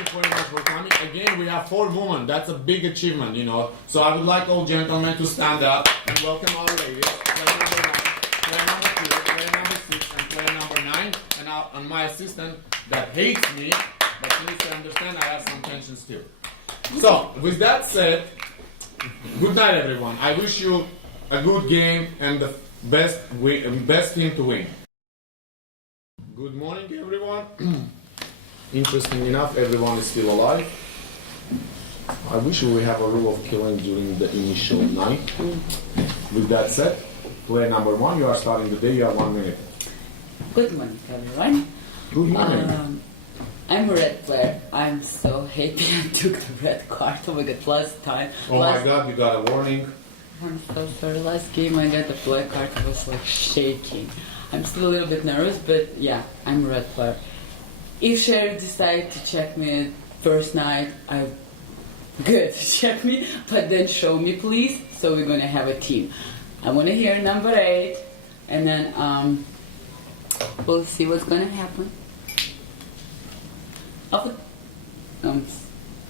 you very much for coming. Again, we have 4 women. That's a big achievement, you know. So I would like all gentlemen to stand up and welcome our ladies. Player number 1, player number 2, player number 6, and player number 9. And my assistant that hates me, but you need to understand I have some tensions too. So, with that said, good night everyone. I wish you a good game and the best team to win. Good morning everyone. Interesting enough, everyone is still alive. I wish we have a rule of killing during the initial night. With that said, player number 1, you are starting the day, you have 1 minute. Good morning everyone. Good morning. I'm a red player. I'm so happy I took the red card. Oh my god, last time. Oh my god, you got a warning. I'm so sorry. Last game I got the black card. I was like shaking. I'm still a little bit nervous, but yeah, I'm a red player. If Sheriff decide to check me first night, good, check me, but then show me please, so we're gonna have a team. I wanna hear number 8, and then we'll see what's gonna happen.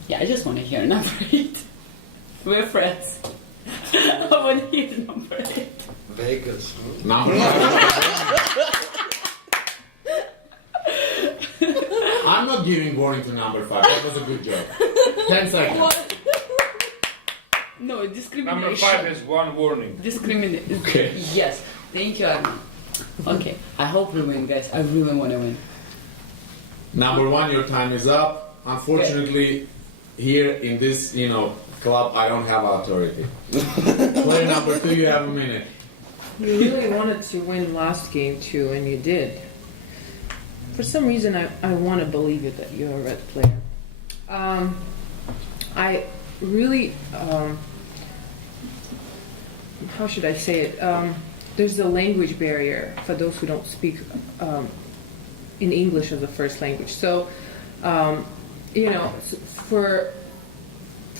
Yeah, I just wanna hear number 8. We're friends. I wanna hear number 8. Vegas. Number 5. I'm not giving warning to number 5. That was a good joke. 10 seconds. What? No, discrimination. Number 5 is 1 warning. Discrimination. Okay. Yes. Thank you, Armin. Okay. I hope we win, guys. I really want to win. Number 1, your time is up. Unfortunately, here in this, club, I don't have authority. Player number 2, you have a minute. You really wanted to win last game too, and you did. For some reason, I want to believe you that you're a red player. I really, how should I say it? There's a language barrier for those who don't speak in English as a first language. So,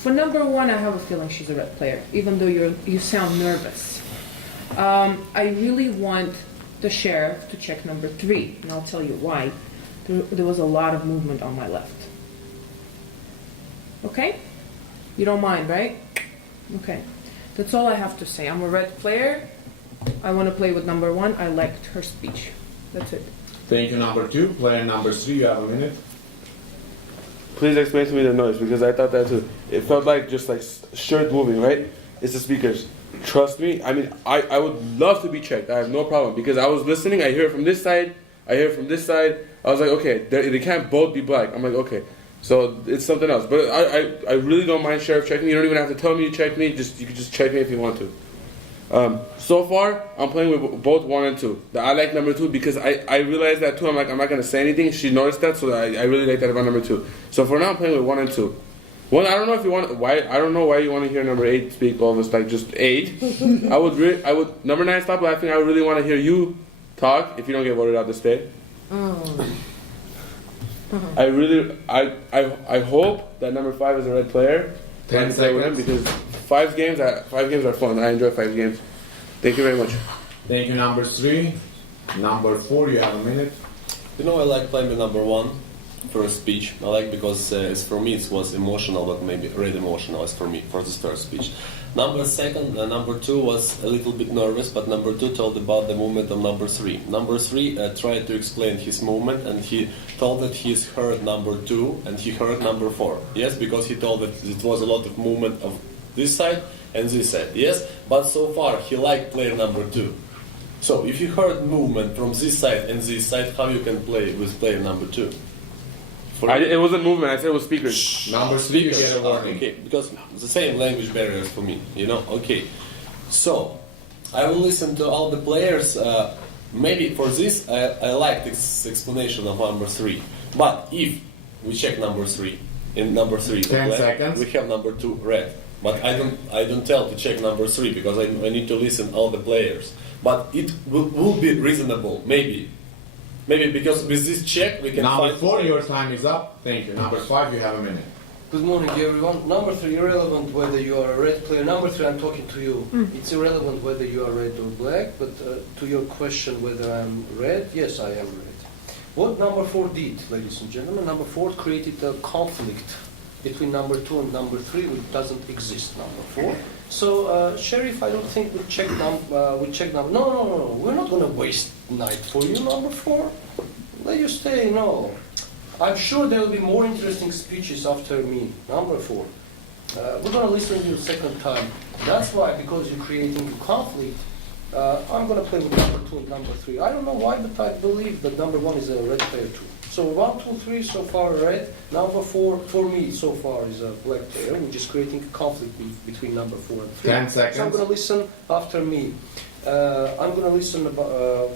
for number 1, I have a feeling she's a red player, even though you sound nervous. I really want the sheriff to check number 3, and I'll tell you why. There was a lot of movement on my left. Okay? You don't mind, right? Okay. That's all I have to say. I'm a red player. I want to play with number 1. I liked her speech. That's it. Thank you, number 2. Player number 3, you have a minute. Please explain to me the noise, because I thought that too. It felt like just like shirt moving, right? It's the speakers. Trust me, I mean, I would love to be checked. I have no problem, because I was listening, I hear it from this side, I hear it from this side. I was like, okay, they can't both be black. I'm like, okay, so it's something else. But I really don't mind Sheriff checking me. You don't even have to tell me you check me. You can just check me if you want to. So far, I'm playing with both 1 and 2. I like number 2 because I realized that too. I'm like, I'm not going to say anything. She noticed that, so I really like that about number 2. So for now, I'm playing with 1 and 2. Well, I don't know if you want why. I don't know why you want to hear number 8 speak all this, like just 8. I would number 9 stop laughing. I would really want to hear you talk if you don't get voted out this day. I hope that number 5 is a red player. 10 seconds. Because 5 games are fun. I enjoy 5 games. Thank you very much. Thank you, number 3. Number 4, you have a minute. I like playing with number 1 for a speech. I like because it's for me it was emotional, but maybe red emotional as for me for this first speech. Number 2 was a little bit nervous, but number 2 told about the movement of number 3. Number 3 tried to explain his movement, and he told that he's heard number 2 and he heard number 4. Yes, because he told that it was a lot of movement of this side and this side. Yes, but so far he liked player number 2. So if you heard movement from this side and this side, how you can play with player number 2? It wasn't movement. I said it was speakers. Number 3, you get a warning. Okay, because the same language barriers for me, Okay, so I will listen to all the players. Maybe for this, I like this explanation of number 3. But if we check number 3, in number 3, 10 seconds. we have number 2 red. But I don't tell to check number 3 because I need to listen all the players. But it will be reasonable, maybe. Maybe because with this check we can Number find... 4, your time is up. Thank you. Number 5, you have a minute. Good morning, everyone. Number 3, irrelevant whether you are a red player. Number 3, I'm talking to you. It's irrelevant whether you are red or black, but to your question whether I'm red, yes, I am red. What number 4 did, ladies and gentlemen, number 4 created a conflict between number 2 and number 3, which doesn't exist, number 4. So, Sheriff, I don't think we check number. No, we're not going to waste night for you, number 4. Let you stay, no. I'm sure there will be more interesting speeches after me, number 4. We're going to listen to you a second time. That's why, because you're creating a conflict, I'm going to play with number 2 and number 3. I don't know why, but I believe that number 1 is a red player too. So 1, 2, 3 so far red. Number 4 for me so far is a black player, which is creating a conflict between number 4 and 3. 10 seconds. So I'm going to listen after me. I'm going to listen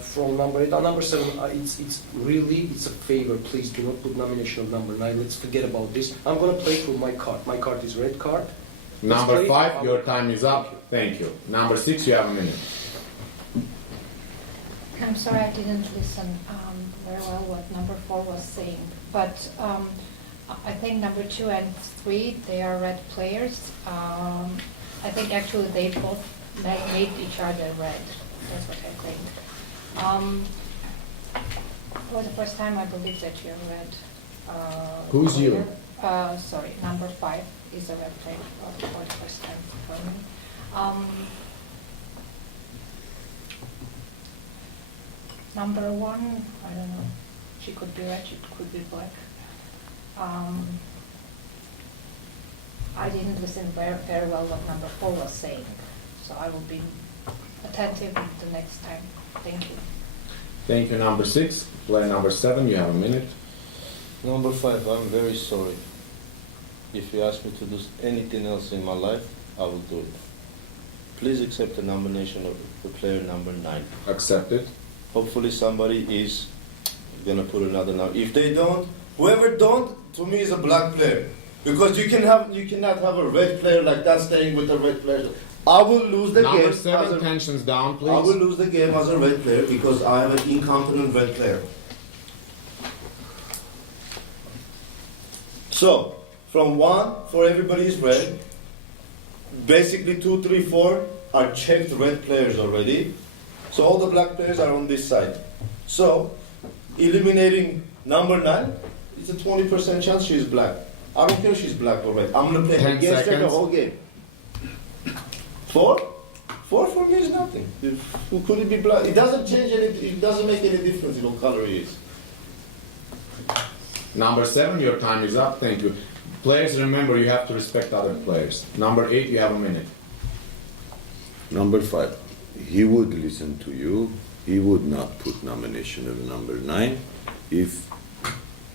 from number 8. Number 7, it's a favor. Please do not put nomination of number 9. Let's forget about this. I'm going to play for my card. My card is red card. Number 5, your time is up. Thank you. Number 6, you have a minute. I'm sorry I didn't listen very well what number 4 was saying, but I think number 2 and 3, they are red players. I think actually they both made each other red. That's what I think. For the first time I believe that you're red. Who's you? Sorry, number 5 is a red player for the first time for me. Number 1, I don't know. She could be red, she could be black. I didn't listen very well what number 4 was saying, so I will be attentive the next time. Thank you. Thank you, number 6. Player number 7, you have a minute. Number 5, I'm very sorry. If you ask me to do anything else in my life, I will do it. Please accept the nomination of the player number 9. Accepted. Hopefully somebody is gonna put another number. If they don't, whoever don't, to me is a black player. Because you cannot have a red player like that staying with a red player. I will lose the Number game. 7, tensions down, please. I will lose the game as a red player because I am an incompetent red player. So, from 1, for everybody is red. Basically 2, 3, 4 are checked red players already. So all the black players are on this side. So, eliminating number 9, it's a 20% chance she's black. I don't care if she's black or red. I'm going to play 10 against her the seconds. whole game. 4? 4 for me is nothing. Who could it be black? It doesn't change anything. It doesn't make any difference in what color he is. Number 7, your time is up. Thank you. Players, remember you have to respect other players. Number 8, you have a minute. Number 5, he would listen to you. He would not put nomination of number 9 if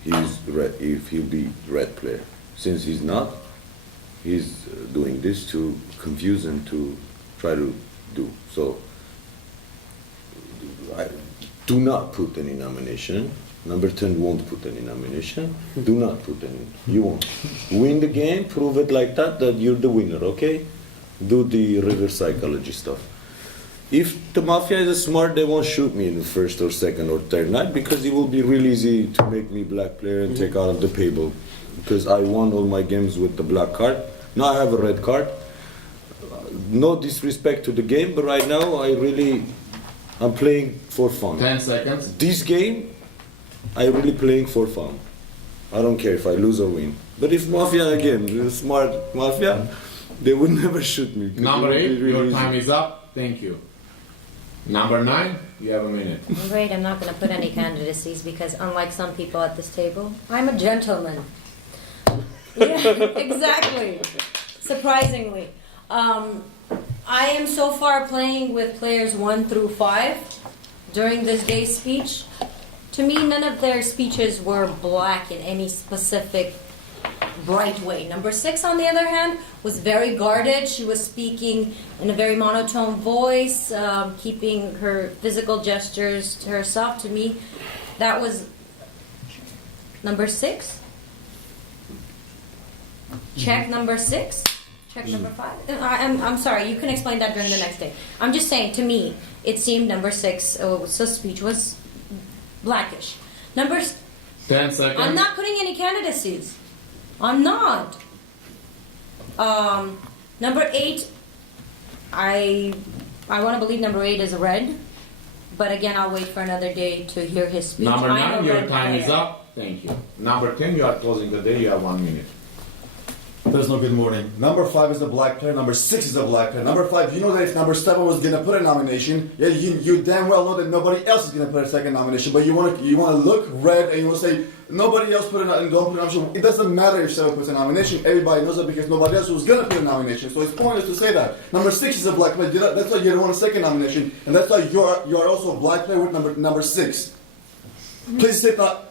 he'll be red player. Since he's not, he's doing this to confuse and to try to do. So, do not put any nomination. Number 10 won't put any nomination. Do not put any. You won't. Win the game, prove it like that you're the winner, okay? Do the reverse psychology stuff. If the mafia is smart, they won't shoot me in the first or second or third night because it will be really easy to make me black player and take out of the table. Because I won all my games with the black card. Now I have a red card. No disrespect to the game, but right now I'm playing for fun. 10 seconds. This game, I'm really playing for fun. I don't care if I lose or win. But if mafia again, the smart mafia, they would never shoot me. Number 8, really your easy. time is up. Thank you. Number 9, you have a minute. Great, I'm not going to put any candidacies because unlike some people at this table, I'm a gentleman. Yeah, exactly. Surprisingly. I am so far playing with players 1 through 5 during this day's speech. To me, none of their speeches were black in any specific bright way. Number 6, on the other hand, was very guarded. She was speaking in a very monotone voice, keeping her physical gestures to herself. To me, that was number 6. Check number 6. Check number 5. I'm sorry, you can explain that during the next day. I'm just saying, to me, it seemed number 6, so speech was blackish. 10 seconds. I'm not putting any candidacies. I'm not. Number 8, I want to believe number 8 is red, but again, I'll wait for another day to hear his speech. Number I am 9, a your red time is player. up. Thank you. Number 10, you are closing the day. You have 1 minute. There's no good morning. Number 5 is the black player. Number 6 is the black player. Number 5, you know that if number 7 was gonna put a nomination, yeah, you damn well know that nobody else is gonna put a second nomination. But you wanna look red and you wanna say nobody else put a don't put a nomination. It doesn't matter if 7 puts a nomination. Everybody knows that because nobody else was gonna put a nomination. So it's pointless to say that. Number 6 is a black player. That's why you don't want a second nomination, and that's why you are also a black player with number 6. Please say that.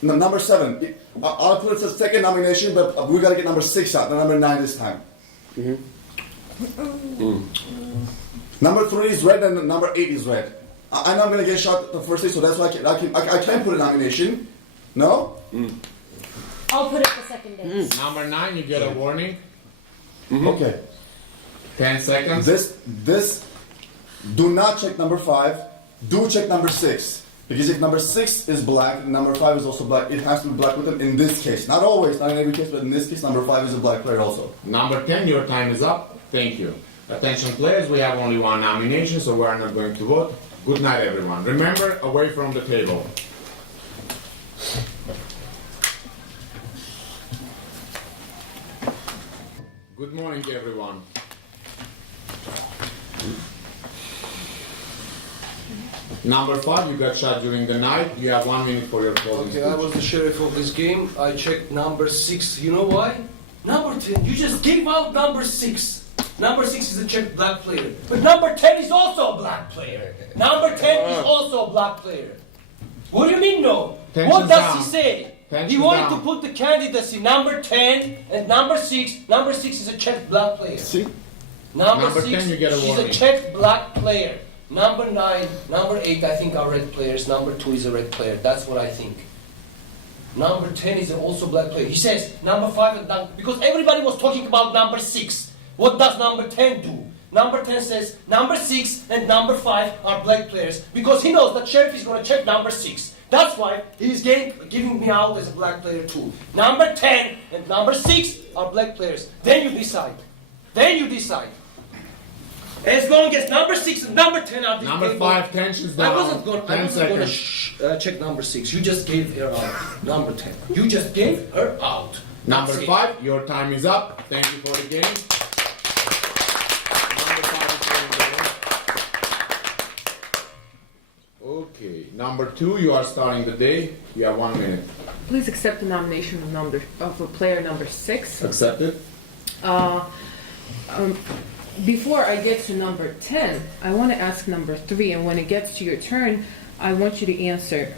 Number 7. I'll put it as second nomination, but we gotta get number 6 out, not number 9 this time. Number 3 is red, and number 8 is red. I know I'm gonna get shot the first day, so that's why I can't put a nomination. No? I'll put it the second day. Number 9, you get a warning. Okay. 10 seconds. This. Do not check number 5. Do check number 6. Because if number 6 is black, number 5 is also black. It has to be black with them in this case. Not always, not in every case, but in this case, number 5 is a black player also. Number 10, your time is up. Thank you. Attention players, we have only 1 nomination, so we are not going to vote. Good night, everyone. Remember, away from the table. Good morning, everyone. Number 5, you got shot during the night. You have 1 minute for your closing Okay, I speech. was the sheriff of this game. I checked number 6. You know why? Number 10, you just gave out number 6. Number 6 is a checked black player. But number 10 is also a black player. Number 10 is also a black player. What do you mean no? Tension's What does down. he say? Tension's He wanted down. to put the candidacy number 10 and number 6. Number 6 is a checked black player. See? Number Number 6 10, you get a is a warning. checked black player. Number 9, number 8, I think are red players. Number 2 is a red player. That's what I think. Number 10 is also black player. He says number 5 and because everybody was talking about number 6. What does number 10 do? Number 10 says number 6 and number 5 are black players because he knows that sheriff is going to check number 6. That's why he's giving me out as a black player too. Number 10 and number 6 are black players. Then you decide. Then you decide. As long as number 6 and number 10 are the Number 5, tensions down. I wasn't going 10 to seconds. check number 6. You just gave her out. Number 10. You just gave her out. Number That's it. 5, your time is up. Thank you for the game. Number 5 is for the day. Okay, number 2, you are starting the day. You have 1 minute. Please accept the nomination of a player number 6. Accepted. Before I get to number 10, I want to ask number 3, and when it gets to your turn, I want you to answer.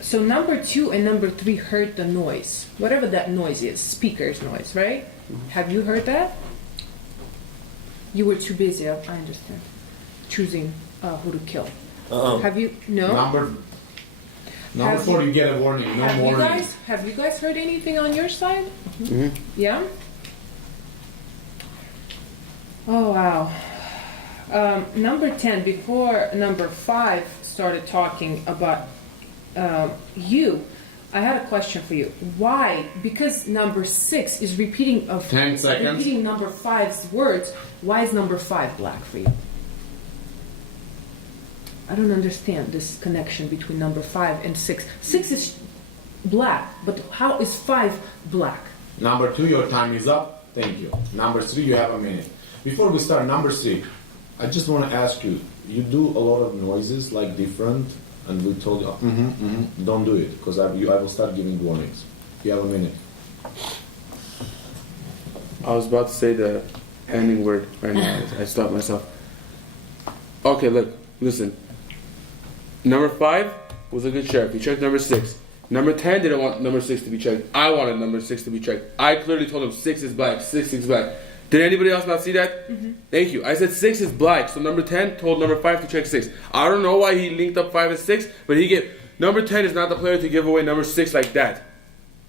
So number 2 and number 3 heard the noise, whatever that noise is, speaker's noise, right? Have you heard that? You were too busy, I understand, choosing who to kill. Have you? No. Number Have 4, you- you get a warning. No warning. Have you guys heard anything on your side? Yeah. Oh wow. Number 10. Before number 5 started talking about you, I had a question for you. Why? Because number 6 is repeating 10 seconds. repeating number 5's words. Why is number 5 black for you? I don't understand this connection between number 5 and 6. 6 is black, but how is 5 black? Number 2, your time is up. Thank you. Number 3, you have a minute. Before we start, number 3, I just want to ask you, you do a lot of noises, like different, and we told you, don't do it, because I will start giving warnings. You have a minute. I was about to say the ending word right now. I stopped myself. Okay, look, listen. Number 5 was a good sheriff. He checked number 6. Number 10 didn't want number 6 to be checked. I wanted number 6 to be checked. I clearly told him 6 is black, 6 is black. Did anybody else not see that? Thank you. I said 6 is black, so number 10 told number 5 to check 6. I don't know why he linked up 5 and 6, but he gave... Number 10 is not the player to give away number 6 like that.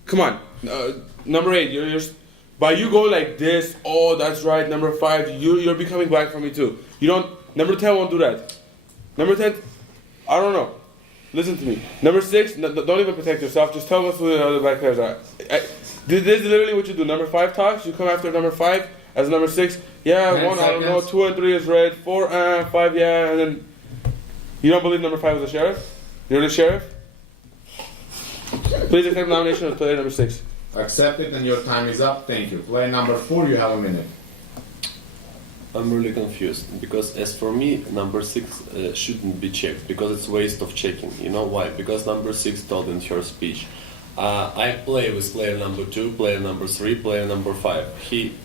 Come on. Number 8, you're by you go like this, oh, that's right, number 5, you're becoming black for me too. You don't... Number 10 won't do that. Number 10, I don't know. Listen to me. Number 6, don't even protect yourself. Just tell us who the other black players are. This is literally what you do. Number 5 talks, you come after number 5 as number 6. Yeah, 10 1, I don't know. seconds. 2 and 3 is red. 4, 5, yeah, and then... You don't believe number 5 is the sheriff? You're the sheriff? Please accept nomination of player number 6. Accept it and your time is up. Thank you. Player number 4, you have a minute. I'm really confused because as for me, number 6 shouldn't be checked because it's waste of checking. You know why? Because number 6 told in her speech, I play with player number 2, player number 3, player number 5. He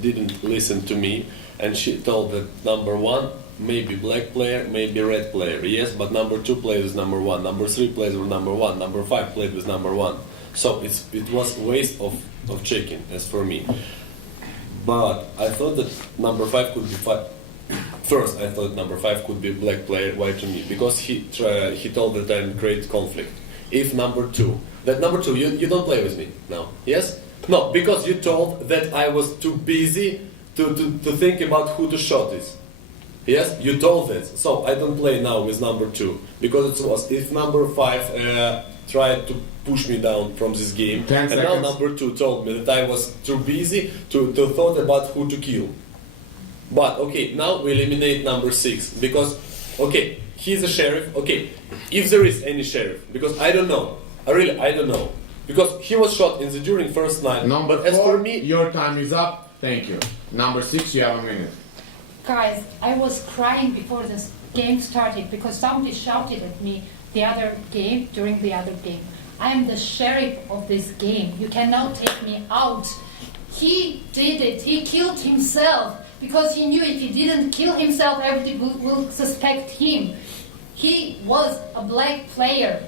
didn't listen to me, and she told that number 1 maybe black player, maybe red player. Yes, but number 2 plays with number 1, number 3 plays with number 1, number 5 played with number 1. So it was waste of checking as for me. But I thought that number 5 could be first. I thought number 5 could be black player. Why to me? Because he told that I create conflict. If number 2, you don't play with me now. Yes? No, because you told that I was too busy to think about who the shot is. Yes, you told this. So I don't play now with number 2 because it was if number 5 tried to push me down from this game, 10 and seconds. now number 2 told me that I was too busy to thought about who to kill. But okay, now we eliminate number 6 because okay, he's a sheriff. Okay, if there is any sheriff, because I don't know. I don't know because he was shot in the during first night. Number But as 4, for me, your time is up. Thank you. Number 6, you have a minute. Guys, I was crying before this game started because somebody shouted at me during the other game. I am the sheriff of this game. You cannot take me out. He did it. He killed himself because he knew if he didn't kill himself, everybody will suspect him. He was a black player.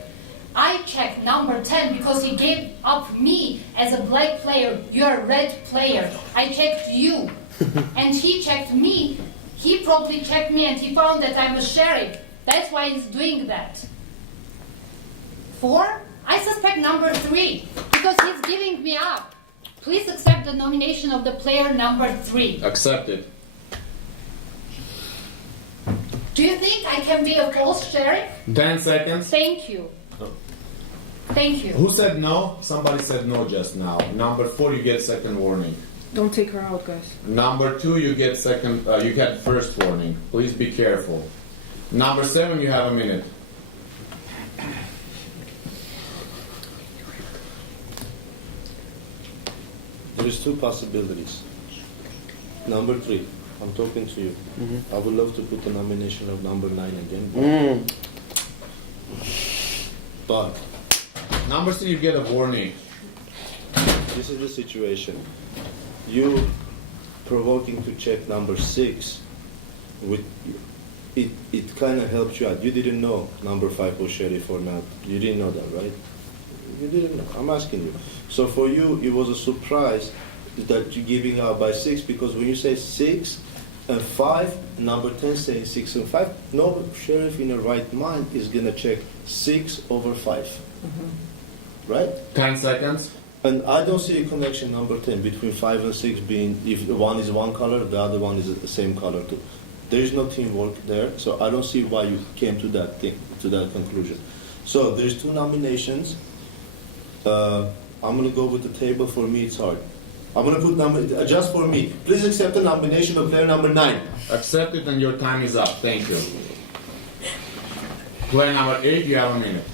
I checked number 10 because he gave up me as a black player. You are a red player. I checked you. And he checked me. He probably checked me and he found that I'm a sheriff. That's why he's doing that. 4, I suspect number 3 because he's giving me up. Please accept the nomination of the player number 3. Accept it. Do you think I can be a false sheriff? 10 seconds. Thank you. Thank you. Who said no? Somebody said no just now. Number 4, you get second warning. Don't take her out, guys. Number 2, you get first warning. Please be careful. Number 7, you have a minute. There is 2 possibilities. Number 3, I'm talking to you. I would love to put the nomination of number 9 again, but Number 3, you get a warning. this is the situation. You provoking to check number 6, with it kind of helps you out. You didn't know number 5 was sheriff or not. You didn't know that, right? You didn't know. I'm asking you. So for you, it was a surprise that you're giving out by 6 because when you say 6 and 5, number 10 saying 6 and 5, no sheriff in a right mind is gonna check 6 over 5, right? 10 seconds. And I don't see a connection, number 10, between 5 and 6 being, if one is one color, the other one is the same color too. There is no teamwork there, so I don't see why you came to that conclusion. So there's 2 nominations. I'm gonna go with the table. For me, it's hard. I'm gonna put just for me. Please accept the nomination of player number 9. Accept it and your time is up. Thank you. Player number 8, you have a minute.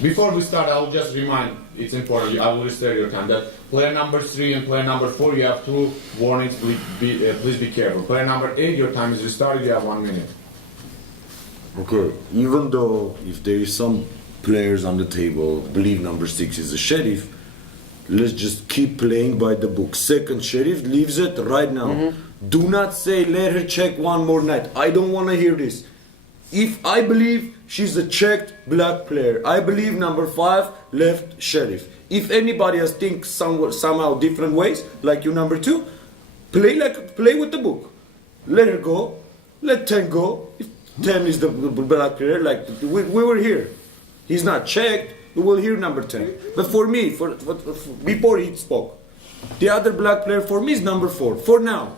Before we start, I will just remind, it's important, I will restart your time, that player number 3 and player number 4, you have 2 warnings, please be careful. Player number 8, your time is restarted, you have 1 minute. Okay, even though if there is some players on the table believe number 6 is a sheriff, let's just keep playing by the book. Second sheriff leaves it right now. Do not say let her check one more night. I don't want to hear this. If I believe she's a checked black player, I believe number 5 left sheriff. If anybody else thinks somehow different ways, like you number 2, play with the book. Let her go. Let 10 go. If 10 is the black player, like we were here. He's not checked. We will hear number 10. But for me, before he spoke, the other black player for me is number 4. For now.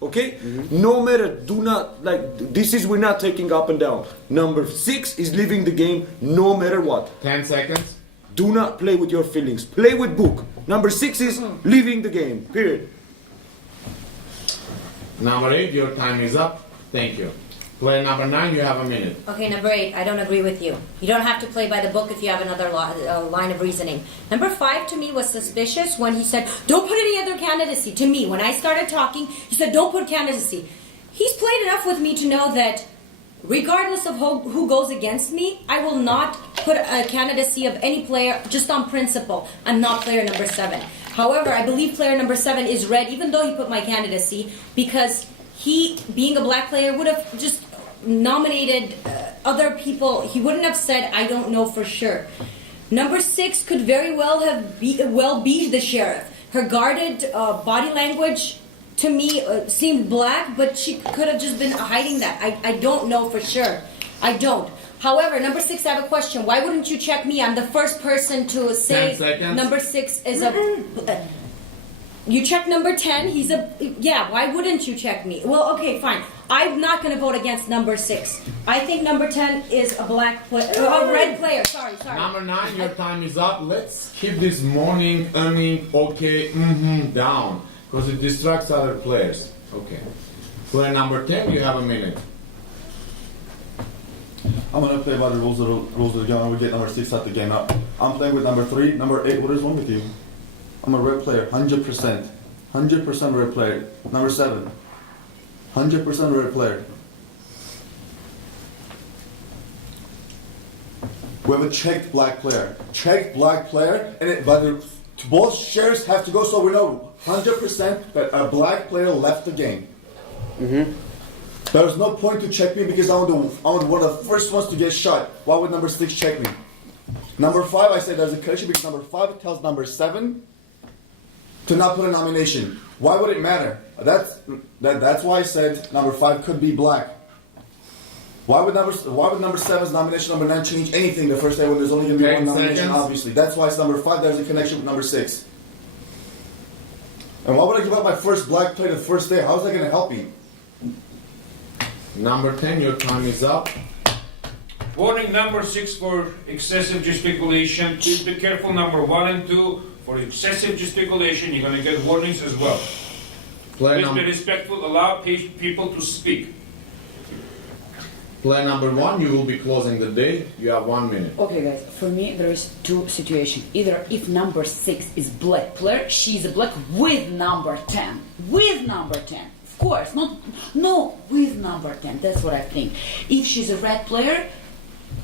Okay? No matter, do not, we're not taking up and down. Number 6 is leaving the game no matter what. 10 seconds. Do not play with your feelings. Play with book. Number 6 is leaving the game. Period. Number 8, your time is up. Thank you. Player number 9, you have a minute. Okay, number 8, I don't agree with you. You don't have to play by the book if you have another line of reasoning. Number 5 to me was suspicious when he said, don't put any other candidacy. To me, when I started talking, he said, don't put candidacy. He's played enough with me to know that regardless of who goes against me, I will not put a candidacy of any player just on principle. I'm not player number 7. However, I believe player number 7 is red, even though he put my candidacy, because he, being a black player, would have just nominated other people. He wouldn't have said, I don't know for sure. Number 6 could very well be the sheriff. Her guarded body language to me seemed black, but she could have just been hiding that. I don't know for sure. I don't. However, number 6, I have a question. Why wouldn't you check me? I'm the first person to say 10 seconds. number 6 is a... You check number 10, he's a... Yeah, why wouldn't you check me? Well, okay, fine. I'm not going to vote against number 6. I think number 10 is a red player. Sorry. Number 9, your time is up. Let's keep this morning, okay, down. Because it distracts other players. Okay. Player number 10, you have a minute. I'm gonna play by the rules of the game. I'm gonna get number 6 out the game up. I'm playing with number 3, number 8. What is wrong with you? I'm a red player, 100%. 100% red player. Number 7. 100% red player. We have a checked black player. Checked black player, and both shares have to go so we know 100% that a black player left the game. There's no point to check me because I'm one of the first ones to get shot. Why would number 6 check me? Number 5, I said there's a connection because number 5 tells number 7 to not put a nomination. Why would it matter? That's why I said number 5 could be black. Why would number 7's nomination, number 9 change anything the first day when there's only going to be 10 one nomination? seconds. Obviously, that's why it's number 5. There's a connection with number 6. And why would I give up my first black player the first day? How is that going to help me? Number 10, your time is up. Warning number 6 for excessive gesticulation. Please be careful. Number 1 and 2 for excessive gesticulation. You're going to get warnings as well. Player Please be respectful. Allow people to speak. Player number 1, you will be closing the day. You have 1 minute. Okay, guys, for me, there is two situations. Either if number 6 is black player, she's a black with number 10. With number 10. Of course, no, with number 10. That's what I think. If she's a red player,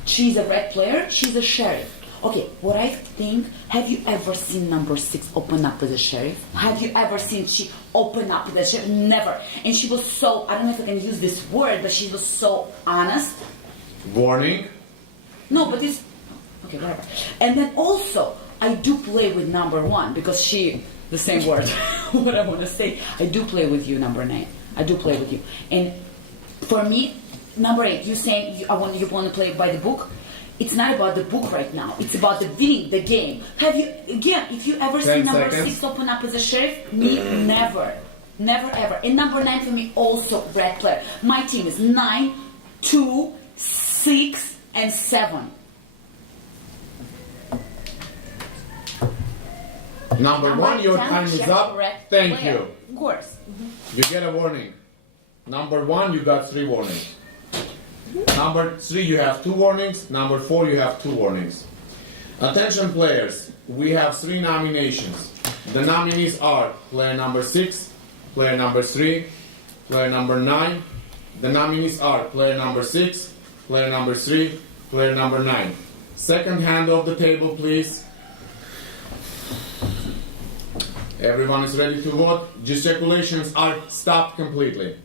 she's a sheriff. Okay, what I think, have you ever seen number 6 open up as a sheriff? Have you ever seen she open up as a sheriff? Never. And she was so, I don't know if I can use this word, but she was so honest. Warning. No, but it's, okay, whatever. And then also, I do play with number 1 because the same word, what I want to say. I do play with you, number 9. I do play with you. And for me, number 8, you saying you want to play by the book. It's not about the book right now. It's about the winning the game. Have you, again, if you ever 10 seen number seconds. 6 open up as a sheriff? Me, never. Never ever. And number 9 for me, also red player. My team is 9, 2, 6, and 7. Number 1, your 10, time is check up. red Thank player. you. Of course. You get a warning. Number 1, you got 3 warnings. Number 3, you have 2 warnings. Number 4, you have 2 warnings. Attention players, we have 3 nominations. The nominees are player number 6, player number 3, player number 9. The nominees are player number 6, player number 3, player number 9. Second hand of the table, please. Everyone is ready to vote. Gesticulations are stopped completely.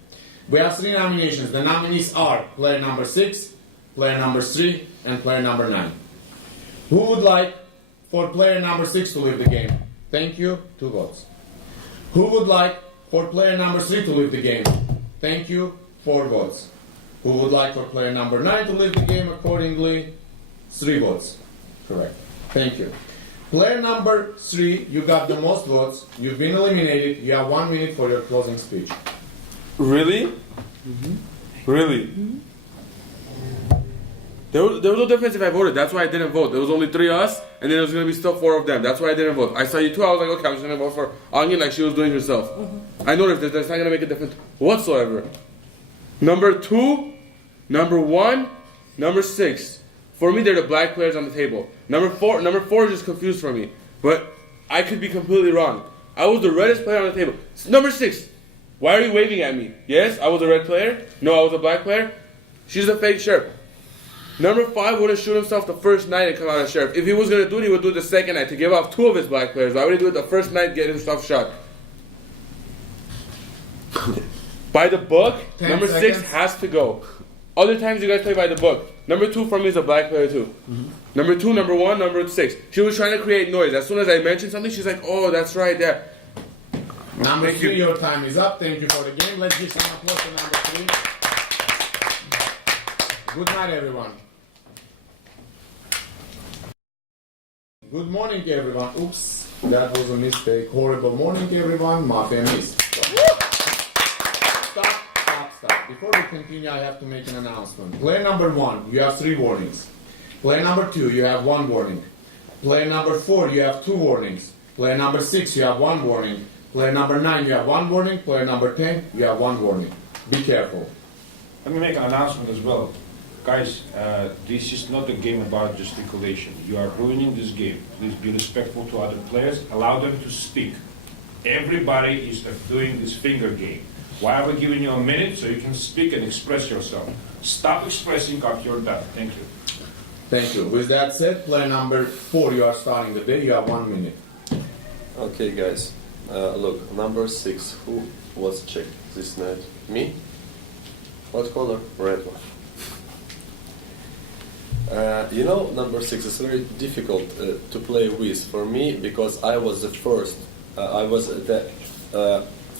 We have 3 nominations. The nominees are player number 6, player number 3, and player number 9. Who would like for player number 6 to leave the game? Thank you. 2 votes. Who would like for player number 3 to leave the game? Thank you. 4 votes. Who would like for player number 9 to leave the game accordingly? 3 votes. Correct. Thank you. Player number 3, you got the most votes. You've been eliminated. You have 1 minute for your closing speech. Really? Really? There was no difference if I voted. That's why I didn't vote. There was only 3 of us, and then there was going to be still 4 of them. That's why I didn't vote. I saw you 2. I was like, okay, I'm just going to vote for Anya like she was doing herself. I noticed that's not going to make a difference whatsoever. Number 2, number 1, number 6. For me, they're the black players on the table. Number four is just confused for me. But I could be completely wrong. I was the reddest player on the table. Number 6. Why are you waving at me? Yes, I was a red player. No, I was a black player. She's a fake sheriff. Number 5 wouldn't shoot himself the first night and come out as sheriff. If he was going to do it, he would do it the second night to give off 2 of his black players. Why would he do it the first night, get himself shot? By the book, 10 number seconds. 6 has to go. Other times you guys play by the book. Number 2 for me is a black player too. Number 2, number 1, number 6. She was trying to create noise. As soon as I mentioned something, she's like, oh, that's right, yeah. Number Thank you. 3, your time is up. Thank you for the game. Let's give some applause to number 3. Good night, everyone. Good morning, everyone. Oops, that was a mistake. Horrible morning, everyone. Mafia missed. Stop. Before we continue, I have to make an announcement. Player number 1, you have 3 warnings. Player number 2, you have 1 warning. Player number 4, you have 2 warnings. Player number 6, you have 1 warning. Player number 9, you have 1 warning. Player number 10, you have 1 warning. Be careful. Let me make an announcement as well. Guys, this is not a game about gesticulation. You are ruining this game. Please be respectful to other players. Allow them to speak. Everybody is doing this finger game. Why are we giving you a minute so you can speak and express yourself? Stop expressing after you're done. Thank you. Thank you. With that said, player number 4, you are starting the day. You have 1 minute. Okay, guys. Look, number 6. Who was checked this night? Me? What color? Red one. You know, number 6 is very difficult to play with for me because I was the first. I was the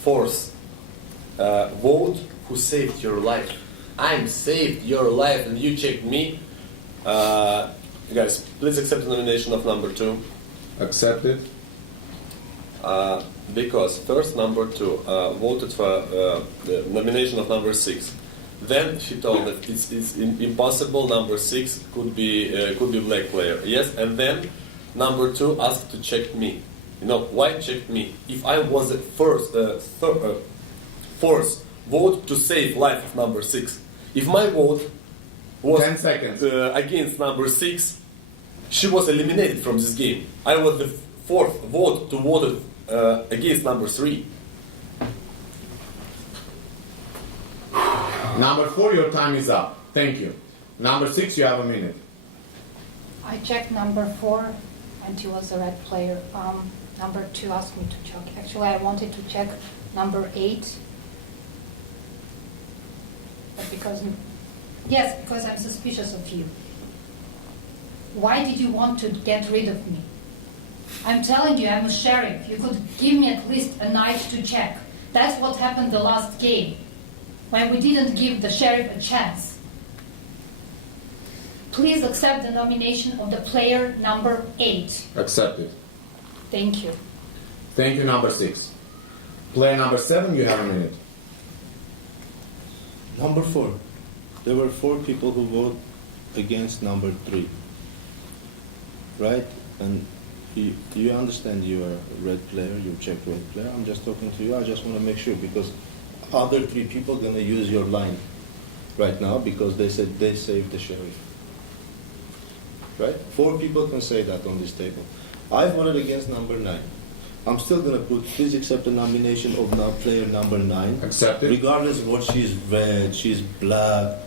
fourth vote who saved your life. I'm saved your life, and you checked me. Guys, please accept the nomination of number 2. Accepted. Because first number 2 voted for the nomination of number 6. Then she told that it's impossible. Number 6 could be black player. Yes, and then number 2 asked to check me. You know why check me? If I was the fourth vote to save life of number 6, if my vote was 10 seconds. Against number 6, she was eliminated from this game. I was the 4th vote to vote against number 3. Number 4, your time is up. Thank you. Number 6, you have a minute. I checked number 4, and he was a red player. Number 2 asked me to check. Actually, I wanted to check number 8, but because I'm suspicious of you. Why did you want to get rid of me? I'm telling you, I'm a sheriff. You could give me at least a night to check. That's what happened the last game, when we didn't give the sheriff a chance. Please accept the nomination of the player number 8. Accepted. Thank you. Thank you, number 6. Player number 7, you have a minute. Number 4. There were 4 people who voted against number 3. Right? And you understand you are a red player, you checked red player. I'm just talking to you. I just want to make sure because other 3 people are going to use your line right now because they said they saved the sheriff. Right? 4 people can say that on this table. I voted against number 9. I'm still going to put, please accept the nomination of now player number 9. Accepted. Regardless of what she's red, she's black.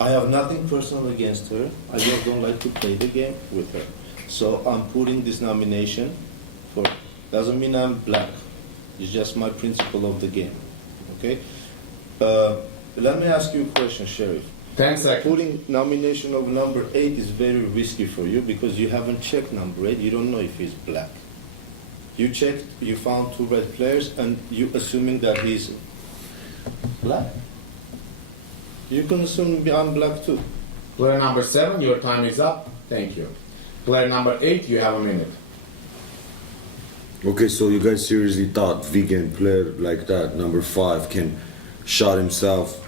I have nothing personal against her. I just don't like to play the game with her. So I'm putting this nomination for, doesn't mean I'm black. It's just my principle of the game. Okay? Let me ask you a question, Sheriff. 10 seconds. Putting nomination of number 8 is very risky for you because you haven't checked number 8. You don't know if he's black. You checked, you found 2 red players, and you assuming that he's black. You can assume I'm black too. Player number 7, your time is up. Thank you. Player number 8, you have a minute. Okay, so you guys seriously thought vegan player like that, number 5, can shot himself?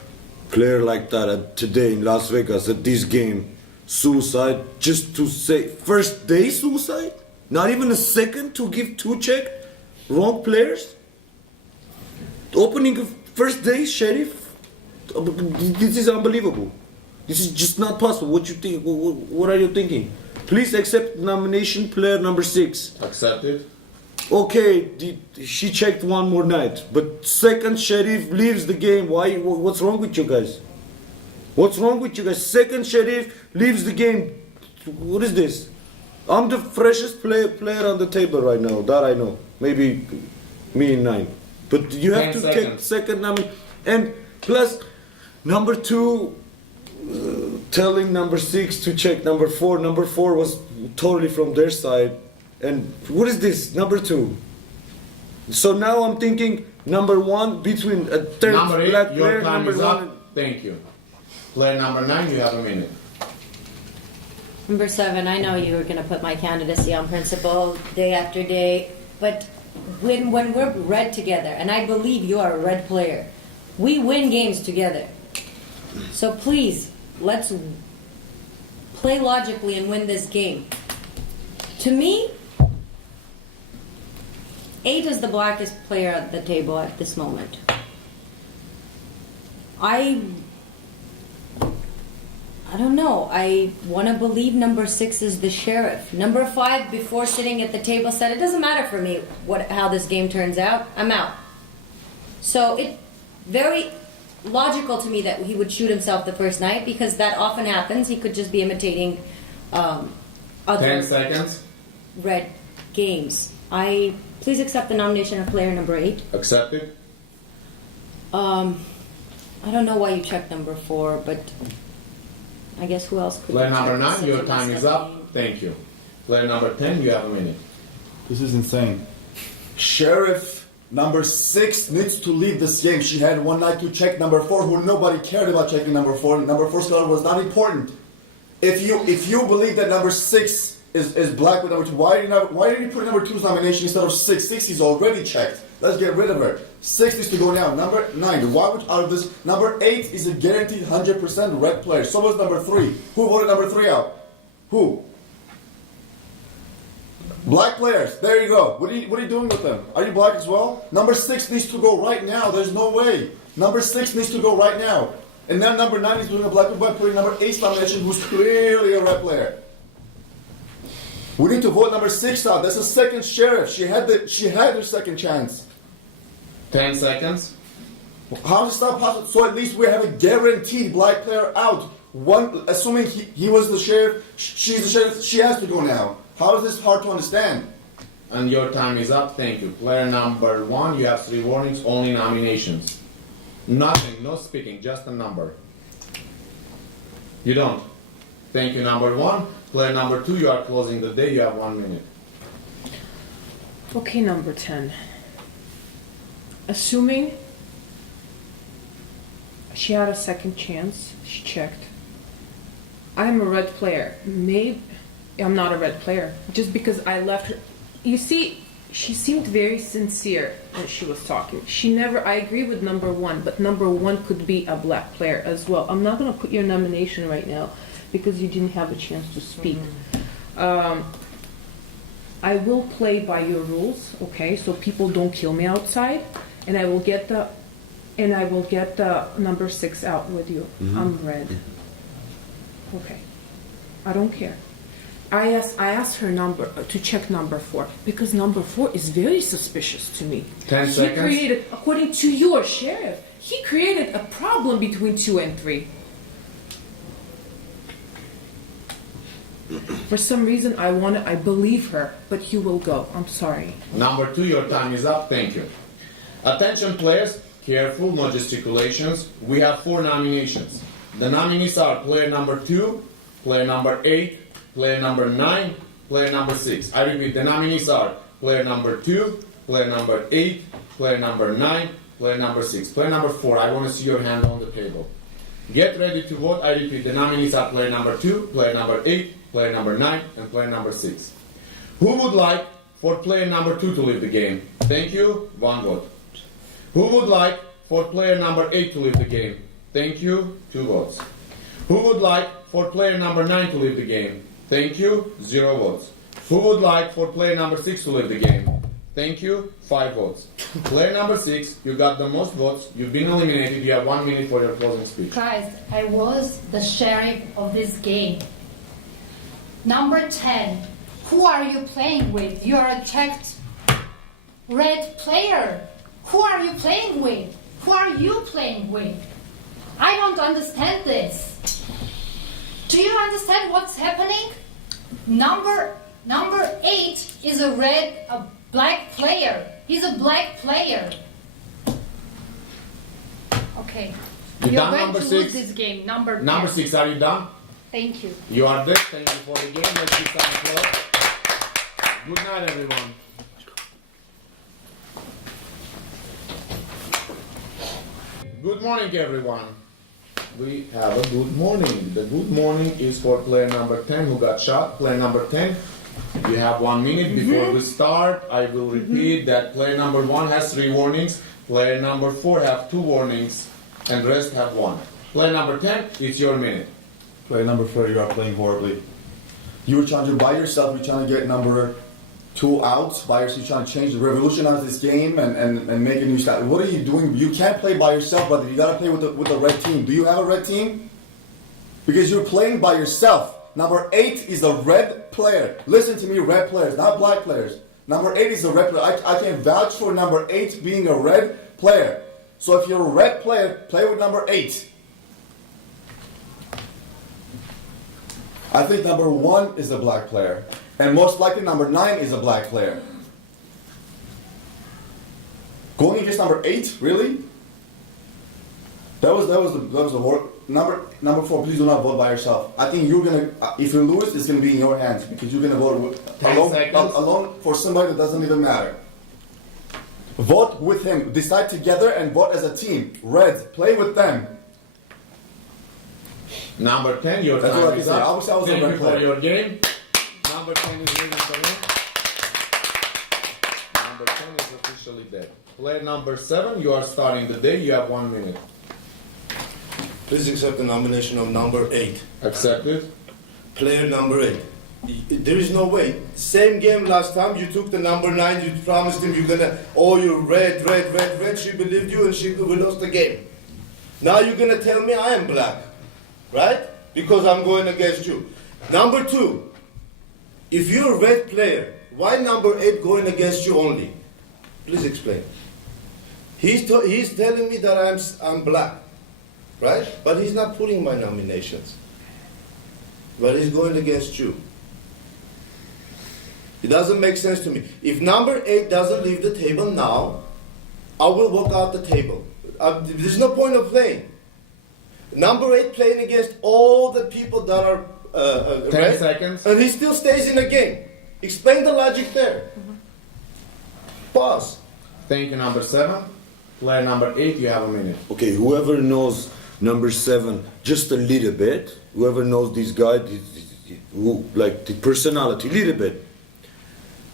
Player like that today in Las Vegas at this game, suicide just to say first day suicide? Not even a second to give 2 check? Wrong players? Opening of first day, Sheriff? This is unbelievable. This is just not possible. What you think? What are you thinking? Please accept nomination player number 6. Accepted. Okay, she checked one more night, but second Sheriff leaves the game. Why? What's wrong with you guys? What's wrong with you guys? Second Sheriff leaves the game. What is this? I'm the freshest player on the table right now. That I know. Maybe me in 9. But you have 10 to seconds. check second number. And plus, number 2 telling number 6 to check number 4. Number 4 was totally from their side. And what is this? Number 2. So now I'm thinking number 1 between a third Number 8, black your player, time number is 1. up. Thank you. Player number 9, you have a minute. Number 7, I know you were going to put my candidacy on principle day after day, but when we're red together, and I believe you are a red player, we win games together. So please, let's play logically and win this game. To me, 8 is the blackest player at the table at this moment. I don't know. I want to believe number 6 is the sheriff. Number 5, before sitting at the table, said, it doesn't matter for me how this game turns out. I'm out. So it very logical to me that he would shoot himself the first night, because that often happens. He could just be imitating other 10 seconds. red games. Please accept the nomination of player number 8. Accepted. I don't know why you checked number 4, but I guess who else could Player you number check 9, since your you time messed is up up. the game? Thank you. Player number 10, you have a minute. This is insane. Sheriff number 6 needs to leave this game. She had one night to check number 4, who nobody cared about checking number 4. Number 4's color was not important. If you believe that number 6 is black with number 2, why did you put number 2's nomination instead of 6? 6 is already checked. Let's get rid of her. 6 is to go now. Number 9. Why would out of this? Number 8 is a guaranteed 100% red player. So was number 3. Who voted number 3 out? Who? Black players. There you go. What are you doing with them? Are you black as well? Number 6 needs to go right now. There's no way. Number 6 needs to go right now. And then number 9 is doing a black by putting number 8's nomination, who's clearly a red player. We need to vote number 6 out. That's the second sheriff. She had her second chance. 10 seconds. How is that possible? So at least we have a guaranteed black player out. One, assuming he was the sheriff, she's the sheriff, she has to go now. How is this hard to understand? And your time is up. Thank you. Player number 1, you have 3 warnings, only nominations. Nothing, no speaking, just a number. You don't. Thank you, number 1. Player number 2, you are closing the day, you have 1 minute. Okay, number 10. Assuming she had a second chance, she checked. I'm a red player. Maybe I'm not a red player. Just because I left her. You see, she seemed very sincere when she was talking. I agree with number 1, but number 1 could be a black player as well. I'm not going to put your nomination right now because you didn't have a chance to speak. I will play by your rules, okay? So people don't kill me outside, and I will get the number 6 out with you. I'm red. Okay. I don't care. I asked her to check number 4 because number 4 is very suspicious to me. 10 seconds. According to your sheriff, he created a problem between 2 and 3. For some reason, I believe her, but you will go. I'm sorry. Number 2, your time is up. Thank you. Attention players, careful, no gesticulations. We have 4 nominations. The nominees are player number 2, player number 8, player number 9, player number 6. I repeat, the nominees are player number 2, player number 8, player number 9, player number 6. Player number 4, I want to see your hand on the table. Get ready to vote. I repeat, the nominees are player number 2, player number 8, player number 9, and player number 6. Who would like for player number 2 to leave the game? Thank you. 1 vote. Who would like for player number 8 to leave the game? Thank you. 2 votes. Who would like for player number 9 to leave the game? Thank you. 0 votes. Who would like for player number 6 to leave the game? Thank you. 5 votes. Player number 6, you got the most votes. You've been eliminated. You have 1 minute for your closing speech. Guys, I was the sheriff of this game. Number 10, who are you playing with? You are a checked red player. Who are you playing with? Who are you playing with? I don't understand this. Do you understand what's happening? Number 8 is a black player. He's a black player. Okay. You You're done, going number to 6? lose this game. Number 10. Number 6, are you done? Thank you. You are there. Thank you for the game. Let's give some applause. Good night, everyone. Good morning, everyone. We have a good morning. The good morning is for player number 10 who got shot. Player number 10, you have 1 minute before we start. I will repeat that player number 1 has 3 warnings. Player number 4 have 2 warnings, and rest have 1. Player number 10, it's your minute. Player number 4, you are playing horribly. You were trying to by yourself, you're trying to get number 2 out by yourself, you're trying to change, revolutionize this game and make a new style. What are you doing? You can't play by yourself, brother. You gotta play with the red team. Do you have a red team? Because you're playing by yourself. Number 8 is a red player. Listen to me, red players, not black players. Number 8 is a red player. I can vouch for number 8 being a red player. So if you're a red player, play with number 8. I think number 1 is a black player. And most likely number 9 is a black player. Going against number 8, really? That was the word. Number 4, please do not vote by yourself. I think you're gonna, if you lose, it's gonna be in your hands because you're gonna vote alone for somebody that doesn't even matter. Vote with him. Decide together and vote as a team. Red, play with them. Number 10, your That's what time I is can say. up. Obviously, I was a Thank red you for player. your game. Number 10 is leading the win. Number 10 is officially dead. Player number 7, you are starting the day. You have 1 minute. Please accept the nomination of number 8. Accepted. Player number 8. There is no way. Same game last time. You took the number 9. You promised him you're gonna. Oh, you're red. She believed you, and we lost the game. Now you're gonna tell me I am black, right? Because I'm going against you. Number 2. If you're a red player, why number 8 going against you only? Please explain. He's telling me that I'm black, right? But he's not putting my nominations. But he's going against you. It doesn't make sense to me. If number 8 doesn't leave the table now, I will walk out the table. There's no point of playing. Number 8 playing against all the people that are 10 red, seconds. and he still stays in the game. Explain the logic there. Pause. Thank you, number 7. Player number 8, you have a minute. Okay, whoever knows number 7 just a little bit, whoever knows this guy, who, like the personality, a little bit,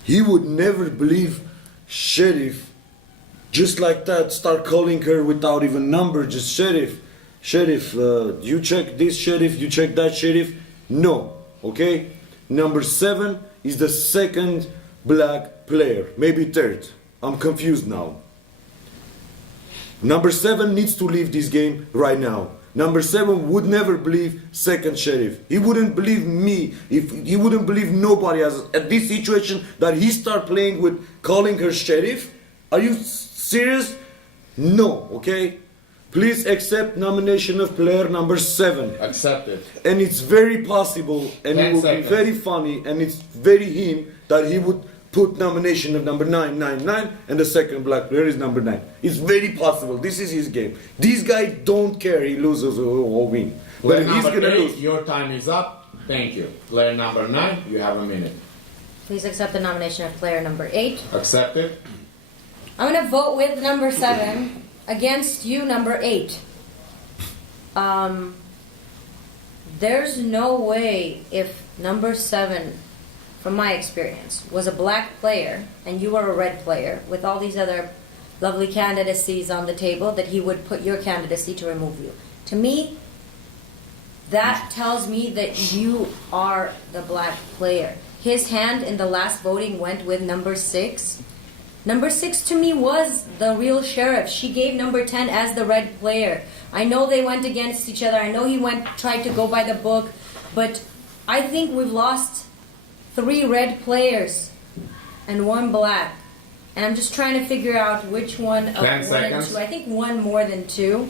he would never believe Sheriff just like that, start calling her without even number, just Sheriff. Sheriff, you check this Sheriff, you check that Sheriff. No, okay? Number 7 is the second black player, maybe third. I'm confused now. Number 7 needs to leave this game right now. Number 7 would never believe second Sheriff. He wouldn't believe me. If he wouldn't believe nobody at this situation that he start playing with calling her Sheriff. Are you serious? No, okay? Please accept nomination of player number 7. Accepted. And it's very possible, and 10 it would seconds. be very funny, and it's very him that he would put nomination of number 999, and the second black player is number 9. It's very possible. This is his game. These guys don't care he loses or win. Player But he's number gonna 8, lose. your time is up. Thank you. Player number 9, you have a minute. Please accept the nomination of player number 8. Accepted. I'm going to vote with number 7 against you, number 8. There's no way if number 7, from my experience, was a black player and you are a red player with all these other lovely candidacies on the table that he would put your candidacy to remove you. To me, that tells me that you are the black player. His hand in the last voting went with number 6. Number 6 to me was the real sheriff. She gave number 10 as the red player. I know they went against each other. I know he tried to go by the book, but I think we've lost 3 red players and 1 black. And I'm just trying to figure out which one of 10 1 and seconds. 2. I think 1 more than 2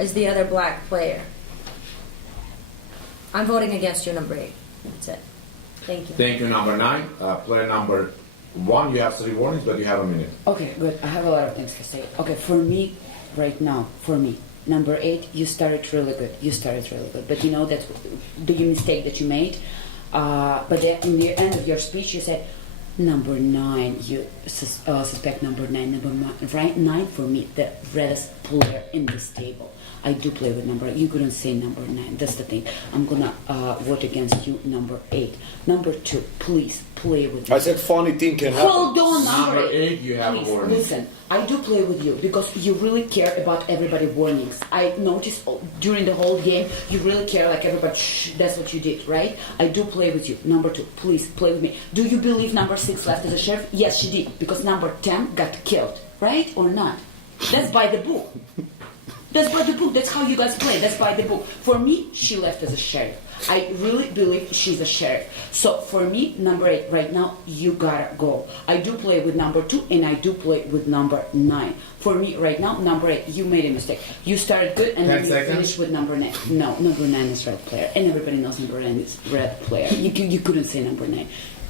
is the other black player. I'm voting against you, number 8. That's it. Thank you. Thank you, number 9. Player number 1, you have 3 warnings, but you have a minute. Okay, good. I have a lot of things to say. Okay, for me, right now, number 8, you started really good. But you know that the mistake that you made. But in the end of your speech, you said number 9. You suspect number 9. Number 9 for me, the reddest player in this table. I do play with number 8. You couldn't say number 9. That's the thing. I'm gonna vote against you, number 8. Number 2, please play with me. I said funny thing can happen. Hold on, number Number 8, you have Please, a warning. listen, I do play with you because you really care about everybody's warnings. I noticed during the whole game, you really care like everybody, shh, that's what you did, right? I do play with you. Number 2, please play with me. Do you believe number 6 left as a sheriff? Yes, she did, because number 10 got killed, right or not? That's by the book. That's by the book. That's how you guys play. That's by the book. For me, she left as a sheriff. I really believe she's a sheriff. So for me, number 8 right now, you gotta go. I do play with number 2 and I do play with number 9. For me right now, number 8, you made a mistake. You started good and 10 then you seconds. finished with number 9. No, number 9 is red player. And everybody knows number 9 is red player. You couldn't say number 9.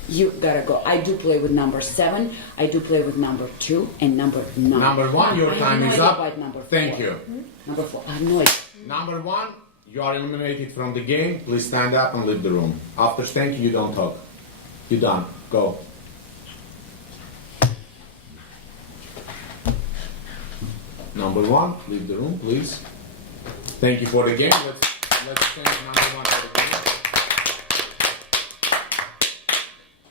You gotta go. I do play with number 7. I do play with number 2 and number 9. Number 1, your I have time no is idea up. about number 4. Thank you. Number 4. I have no idea. Number 1, you are eliminated from the game. Please stand up and leave the room. After thank you, don't talk. You're done. Go. Number 1, leave the room, please. Thank you for the game. Let's thank number 1 for the game.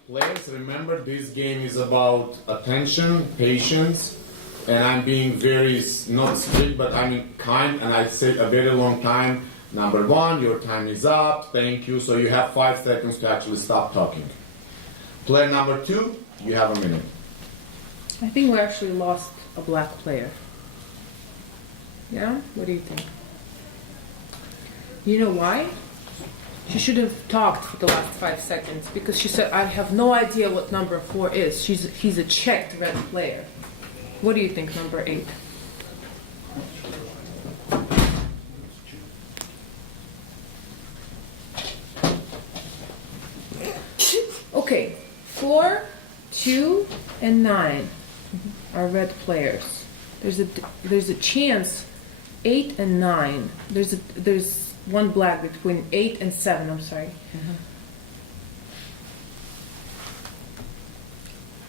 Players, remember this game is about attention, patience, and I'm being very, not strict, but I mean kind, and I said a very long time. Number 1, your time is up, thank you, so you have 5 seconds to actually stop talking. Player number 2, you have a minute. I think we actually lost a black player. Yeah? What do you think? You know why? She should have talked for the last 5 seconds because she said, I have no idea what number 4 is. He's a checked red player. What do you think, number 8? Okay, 4, 2, and 9 are red players. There's a chance 8 and 9. There's one black between 8 and 7. I'm sorry.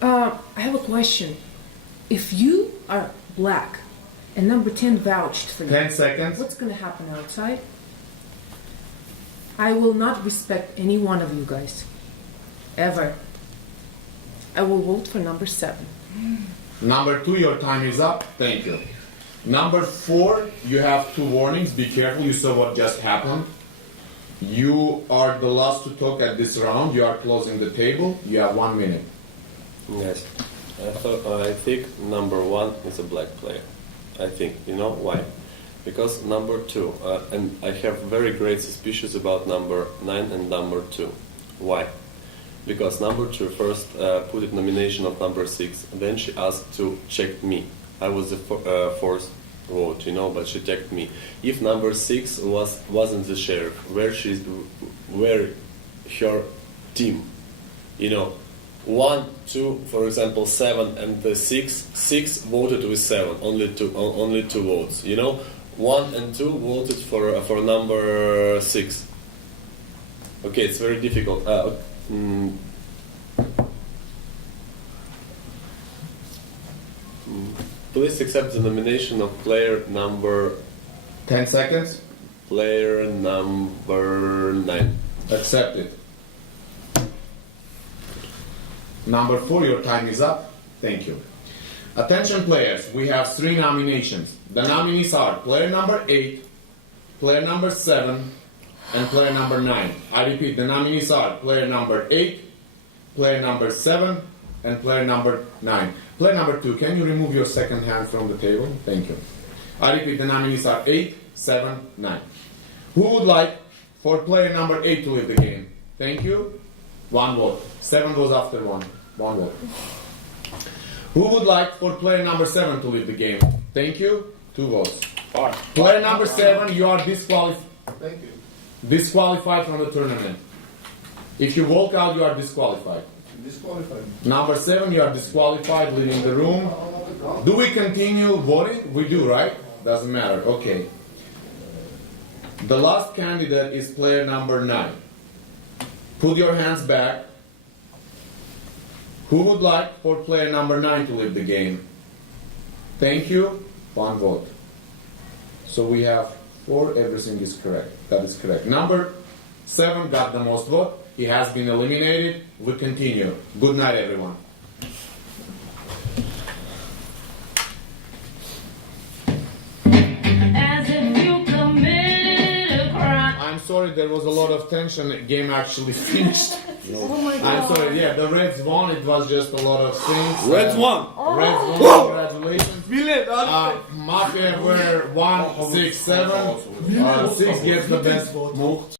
I have a question. If you are black and number 10 vouched for you, 10 seconds. what's going to happen outside? I will not respect any one of you guys. Ever. I will vote for number 7. Number 2, your time is up, thank you. Number 4, you have 2 warnings, be careful, you saw what just happened. You are the last to talk at this round, you are closing the table, you have 1 minute. Yes. I think number 1 is a black player. I think. You know why? Because number 2, and I have very great suspicions about number 9 and number 2. Why? Because number 2 first put in nomination of number 6, then she asked to check me. I was the fourth vote, you know, but she checked me. If number 6 wasn't the sheriff, where her team, you know, 1, 2, for example, 7 and the 6 voted with 7, only two votes, you know. 1 and 2 voted for number 6. Okay, it's very difficult. Please accept the nomination of player number 10 seconds. Player number 9. Accept it. Number 4, your time is up. Thank you. Attention players, we have 3 nominations. The nominees are player number 8, player number 7, and player number 9. I repeat, the nominees are player number 8, player number 7, and player number 9. Player number 2, can you remove your second hand from the table? Thank you. I repeat, the nominees are 8, 7, 9. Who would like for player number 8 to leave the game? Thank you. 1 vote. 7 goes after 1. 1 vote. Who would like for player number 7 to leave the game? Thank you. 2 votes. Player number 7, you are disqualified. Thank you. Disqualified from the tournament. If you walk out, you are disqualified. Disqualified. Number 7, you are disqualified, leaving the room. Do we continue voting? We do, right? Doesn't matter. Okay. The last candidate is player number 9. Put your hands back. Who would like for player number 9 to leave the game? Thank you. 1 vote. So we have 4. Everything is correct. That is correct. Number 7 got the most vote. He has been eliminated. We continue. Good night, everyone. As if you committed a crime. I'm sorry, there was a lot of tension. The game actually finished. Oh my I'm god. sorry, yeah, the Reds won. It was just a lot of things. Reds won. Reds won. Congratulations. Billet. Mafia were 1, 6, 7. 6 gets the best vote.